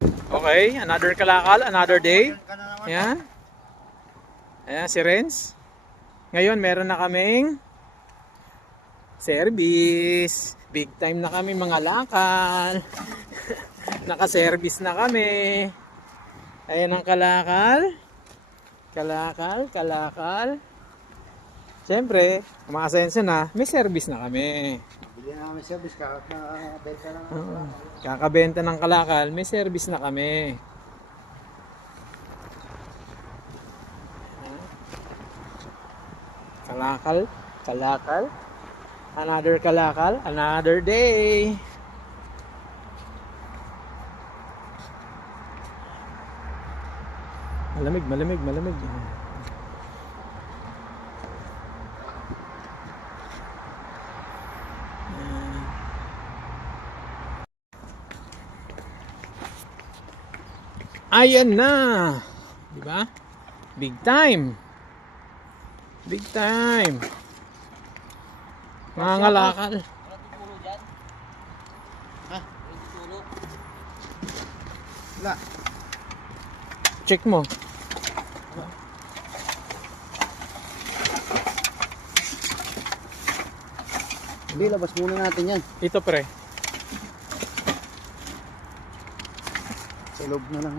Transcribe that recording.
Okay, another kalakal, another day. Ayan. Ayan si Renz. Ngayon meron na kaming service. Big time na kami mga lakal. Naka-service na kami. Ayan ang kalakal. Kalakal. Siyempre, umaasenso na, may service na kami. Bili na kami service, kakabenta lang. Kakabenta ng kalakal, may service na kami. Kalakal. Another kalakal, another day. Malamig. Ayan na. 'Di ba? Big time. Mga ngalakal. Wala. Check mo. Hindi, labas muna natin yan. Ito pre. Sa loob na lang.